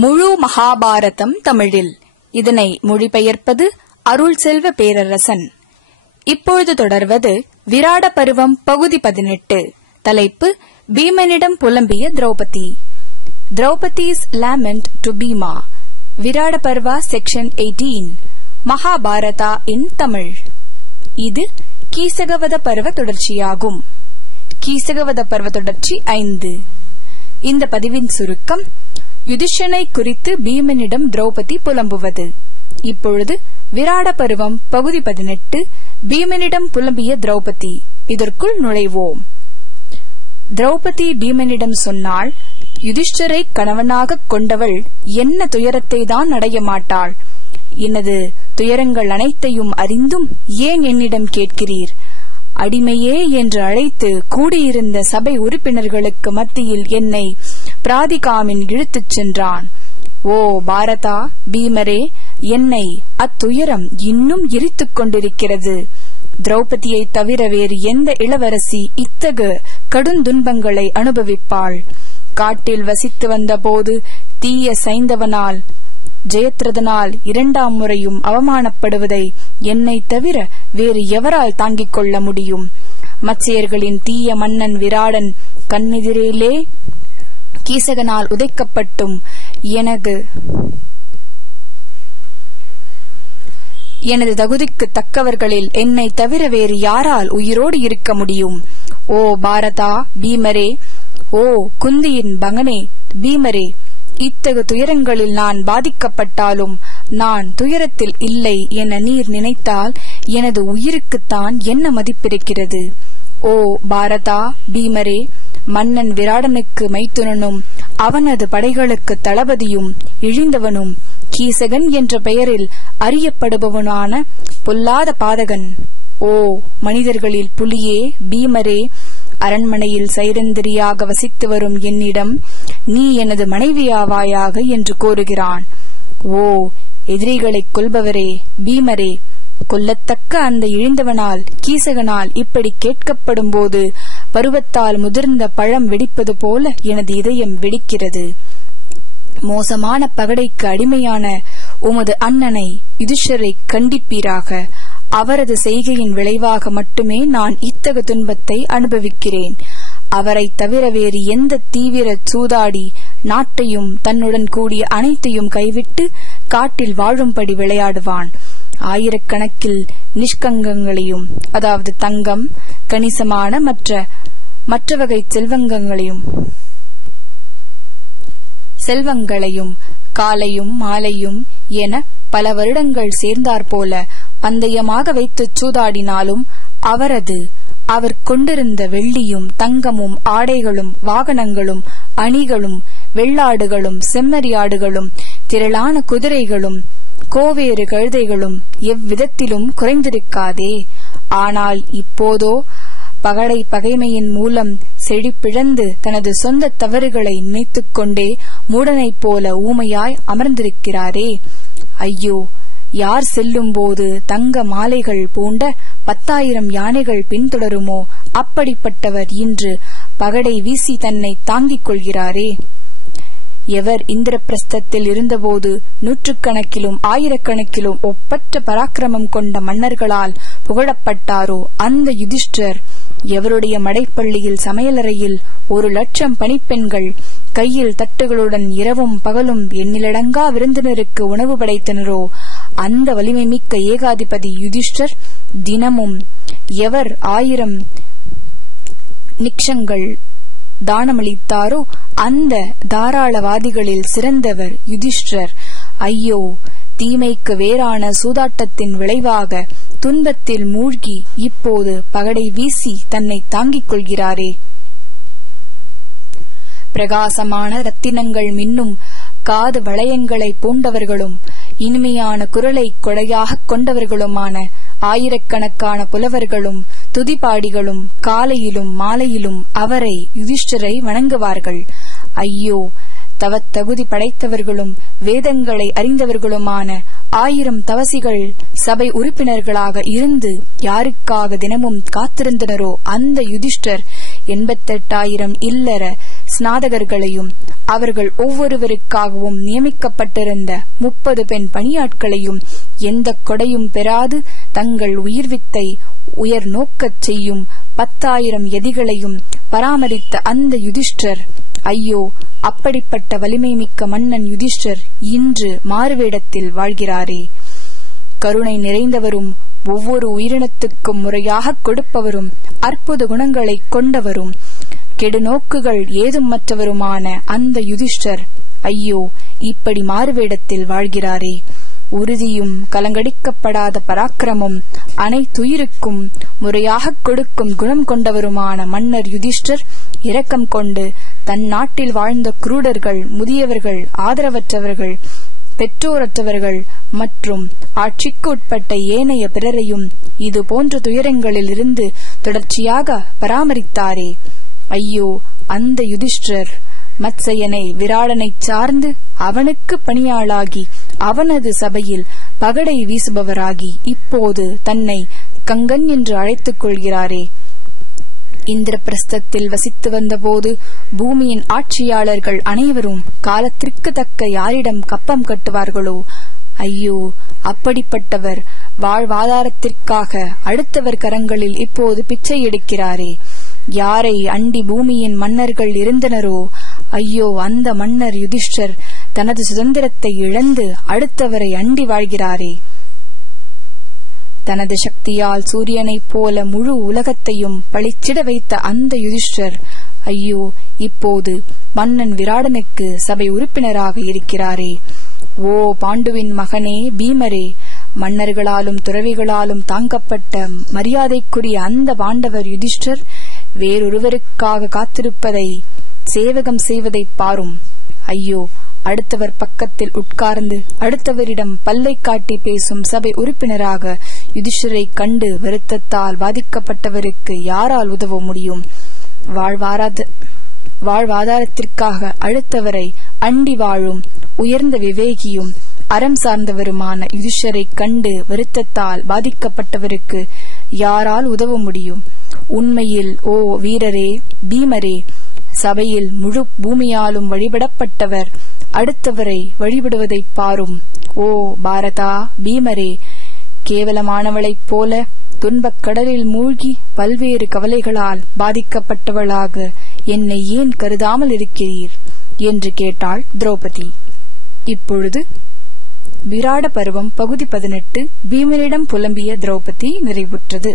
முழு மகாபாரதம் தமிழில். இதனை மொழிபெயர்ப்பது அருள் செல்வ பேரரசன். இப்பொழுது தொடர்வது விராட பருவம் பகுதி பதினெட்டு. தலைப்பு பீமனிடம் புலம்பிய Draupadi. Draupadi's lament to Bhima. Virata Parva section 18 Mahabharata in Tamil. இது கீசகவத பருவ தொடர்ச்சியாகும். கீசகவத பருவ தொடர்ச்சி ஐந்து. இந்த பதிவின் சுருக்கம் யுதிஷனை குறித்து பீமனிடம் திரௌபதி புலம்புவது. இப்பொழுது விராட பருவம் பகுதி பதினெட்டு பீமனிடம் புலம்பிய திரௌபதி இதற்குள் நுழைவோம். திரௌபதி பீமனிடம் சொன்னாள் யுதிஷ்டரை கணவனாகக் கொண்டவள் என்ன துயரத்தை தான் அடைய மாட்டாள்? எனது துயரங்கள் அனைத்தையும் அறிந்தும் ஏன் என்னிடம் கேட்கிறீர்? அடிமையே என்று அழைத்து கூடியிருந்த சபை உறுப்பினர்களுக்கு மத்தியில் என்னை பிராதிகாமின் இழுத்துச் சென்றான். ஓ பாரதா பீமரே என்னை அத்துயரம் இன்னும் எரித்துக் கொண்டிருக்கிறது. திரௌபதியை தவிர வேறு எந்த இளவரசி இத்தகு கடுந்துன்பங்களை அனுபவிப்பாள். காட்டில் வசித்து வந்தபோது தீய சைந்தவனால் ஜெயத்ரதனால் இரண்டாம் முறையும் அவமானப்படுவதை என்னை தவிர வேறு எவரால் தாங்கிக் கொள்ள முடியும்? மச்சையர்களின் தீய மன்னன் விராடன் கண்ணெதிரிலே கீசகனால் உதைக்கப்பட்டும். எனக்கு எனது தகுதிக்கு தக்கவர்களில் என்னை தவிர வேறு யாரால் உயிரோடு இருக்க முடியும்? ஓ பாரதா பீமரே! ஓ குந்தியின் பகனே பீமரே! இத்தகு துயரங்களில் நான் பாதிக்கப்பட்டாலும் நான் துயரத்தில் இல்லை என நீர் நினைத்தால் எனது உயிருக்குத்தான் என்ன மதிப்பிருக்கிறது? ஓ பாரதா பீமரே மன்னன் விராடனுக்கு மைத்துனனும் அவனது படைகளுக்கு தளபதியும் இழிந்தவனும் கீசகன் என்ற பெயரில் அறியப்படுபவனான பொல்லாத பாதகன். ஓ மனிதர்களில் புலியே பீமரே அரண்மனையில் சைரந்திரியாக வசித்து வரும் என்னிடம் நீ எனது மனைவியாவாயாக என்று கோருகிறான் ஓ எதிரிகளைக் கொல்பவரே பீமரே கொல்லத்தக்க அந்த இழிந்தவனால் கீசகனால் இப்படி கேட்கப்படும் போது பருவத்தால் முதிர்ந்த பழம் வெடிப்பது போல எனது இதயம் வெடிக்கிறது. மோசமான பகடைக்கு அடிமையான உமது அண்ணனை யுதிஷரை கண்டிப்பீராக. அவரது செய்கையின் விளைவாக மட்டுமே நான் இத்தகு துன்பத்தை அனுபவிக்கிறேன். அவரை தவிர வேறு எந்த தீவிர சூதாடி நாட்டையும் தன்னுடன் கூடிய அனைத்தையும் கைவிட்டு காட்டில் வாழும்படி விளையாடுவான். ஆயிரக்கணக்கில் நிஷ்கங்கங்களையும் அதாவது தங்கம் கணிசமான மற்ற மற்ற வகை செல்வங்கங்களையும் செல்வங்களையும் காலையும் மாலையும் என பல வருடங்கள் சேர்ந்தாற்போல பந்தயமாக வைத்துச் சூதாடினாலும் அவரது அவர் கொண்டிருந்த வெள்ளியும் தங்கமும் ஆடைகளும் வாகனங்களும் அணிகளும் வெள்ளாடுகளும் செம்மறியாடுகளும் திரளான குதிரைகளும் கோவேறு கழுதைகளும் எவ்விதத்திலும் குறைந்திருக்காதே. ஆனால் இப்போதோ பகடை பகைமையின் மூலம் செழிப்பிழந்து தனது சொந்த தவறுகளை நினைத்துக் கொண்டே மூடனைப் போல ஊமையாய் அமர்ந்திருக்கிறாரே. ஐயோ யார் செல்லும் போது தங்க மாலைகள் பூண்ட பத்தாயிரம் யானைகள் பின்தொடருமோ அப்படிப்பட்டவர் இன்று பகடை வீசி தன்னை தாங்கிக் கொள்கிறாரே. எவர் இந்திரபிரஸ்தத்தில் இருந்தபோது நூற்றுக்கணக்கிலும் ஆயிரக்கணக்கிலும் ஒப்பற்ற பராக்கிரமம் கொண்ட மன்னர்களால் புகழப்பட்டாரோ அந்த யுதிஷ்டர். எவருடைய மடைப்பள்ளியில் சமையலறையில் ஒரு லட்சம் பணிப்பெண்கள் கையில் தட்டுகளுடன் இரவும் பகலும் எண்ணிலடங்கா விருந்தினருக்கு உணவு படைத்தனரோ அந்த வலிமை மிக்க ஏகாதிபதி யுதிஷ்டர் தினமும் எவர் ஆயிரம் நிக்ஷங்கள் தானமளித்தாரோ அந்த தாராளவாதிகளில் சிறந்தவர் யுதிஷ்டர். ஐயோ தீமைக்கு வேறான சூதாட்டத்தின் விளைவாக துன்பத்தில் மூழ்கி இப்போது பகடை வீசி தன்னை தாங்கிக் கொள்கிறாரே. பிரகாசமான ரத்தினங்கள் மின்னும் காது வளையங்களை பூண்டவர்களும் இனிமையான குரலை கொடையாகக் கொண்டவர்களுமான ஆயிரக்கணக்கான புலவர்களும் துதிபாடிகளும் காலையிலும் மாலையிலும் அவரை யுதிஷ்டரை வணங்குவார்கள். ஐயோ தவத்தகுதி படைத்தவர்களும் வேதங்களை அறிந்தவர்களுமான ஆயிரம் தவசிகள் சபை உறுப்பினர்களாக இருந்து யாருக்காக தினமும் காத்திருந்தனரோ அந்த யுதிஷ்டர் எண்பத்தெட்டாயிரம் இல்லற ஸ்நாதகர்களையும் அவர்கள் ஒவ்வொருவருக்காகவும் நியமிக்கப்பட்டிருந்த முப்பது பெண் பணியாட்களையும் எந்த கொடையும் பெறாது தங்கள் உயிர்வித்தை உயர் நோக்கச் செய்யும் பத்தாயிரம் எதிகளையும் பராமரித்த அந்த யுதிஷ்டர். ஐயோ அப்படிப்பட்ட வலிமை மிக்க மன்னன் யுதிஷ்டர் இன்று மாறுவேடத்தில் வாழ்கிறாரே. கருணை நிறைந்தவரும் ஒவ்வொரு உயிரினத்துக்கும் முறையாக கொடுப்பவரும் அற்புத குணங்களை கொண்டவரும் கெடுநோக்குகள் ஏதுமற்றவருமான அந்த யுதிஷ்டர் ஐயோ இப்படி மாறுவேடத்தில் வாழ்கிறாரே. உறுதியும் கலங்கடிக்கப்படாத பராக்கிரமும் அனைத்துயிருக்கும் முறையாக கொடுக்கும் குணம் கொண்டவருமான மன்னர் யுதிஷ்டர் இரக்கம் கொண்டு தன் நாட்டில் வாழ்ந்த குரூடர்கள் முதியவர்கள் ஆதரவற்றவர்கள் பெற்றோரற்றவர்கள் மற்றும் ஆட்சிக்கு உட்பட்ட ஏனைய பிறரையும் இது போன்ற துயரங்களில் இருந்து தொடர்ச்சியாக பராமரித்தாரே. ஐயோ அந்த யுதிஷ்டர் மத்சயனை விராடனைச் சார்ந்து அவனுக்கு பணியாளாகி அவனது சபையில் பகடை வீசுபவராகி இப்போது தன்னை கங்கன் என்று அழைத்துக் கொள்கிறாரே. இந்திரபிரஸ்தத்தில் வசித்து வந்தபோது பூமியின் ஆட்சியாளர்கள் அனைவரும் காலத்திற்கு தக்க யாரிடம் கப்பம் கட்டுவார்களோ? ஐயோ அப்படிப்பட்டவர் வாழ்வாதாரத்திற்காக அடுத்தவர் கரங்களில் இப்போது பிச்சை எடுக்கிறாரே. யாரை அண்டி பூமியின் மன்னர்கள் இருந்தனரோ? ஐயோ அந்த மன்னர் யுதிஷ்டர் தனது சுதந்திரத்தை இழந்து அடுத்தவரை அண்டி வாழ்கிறாரே. தனது சக்தியால் சூரியனைப் போல முழு உலகத்தையும் பளிச்சிட வைத்த அந்த யுதிஷ்டர் ஐயோ இப்போது மன்னன் விராடனுக்கு சபை உறுப்பினராக இருக்கிறாரே. ஓ பாண்டுவின் மகனே பீமரே மன்னர்களாலும் துறவிகளாலும் தாங்கப்பட்ட மரியாதைக்குரிய அந்த பாண்டவர் யுதிஷ்டர் வேறொருவருக்காக காத்திருப்பதை சேவகம் செய்வதை பாரும். ஐயோ அடுத்தவர் பக்கத்தில் உட்கார்ந்து அடுத்தவரிடம் பல்லை காட்டி பேசும் சபை உறுப்பினராக யுதிஷரை கண்டு வருத்தத்தால் பாதிக்கப்பட்டவருக்கு யாரால் உதவ முடியும்? வாழ்வாராத வாழ்வாதாரத்திற்காக அடுத்தவரை அண்டி வாழும் உயர்ந்த விவேகியும் அறம் சார்ந்தவருமான யுதிஷரை கண்டு வருத்தத்தால் பாதிக்கப்பட்டவருக்கு யாரால் உதவ முடியும்? உண்மையில் ஓ வீரரே பீமரே சபையில் முழு பூமியாலும் வழிபடப்பட்டவர் அடுத்தவரை வழிபடுவதைப் பாரும். ஓ பாரதா பீமரே கேவலமானவளைப் போல துன்பக் கடலில் மூழ்கி பல்வேறு கவலைகளால் பாதிக்கப்பட்டவளாக என்னை ஏன் கருதாமல் இருக்கிறீர்? என்று கேட்டாள் திரௌபதி. இப்பொழுது விராட பருவம் பகுதி பதினெட்டு பீமனிடம் புலம்பிய திரௌபதி நிறைவுற்றது.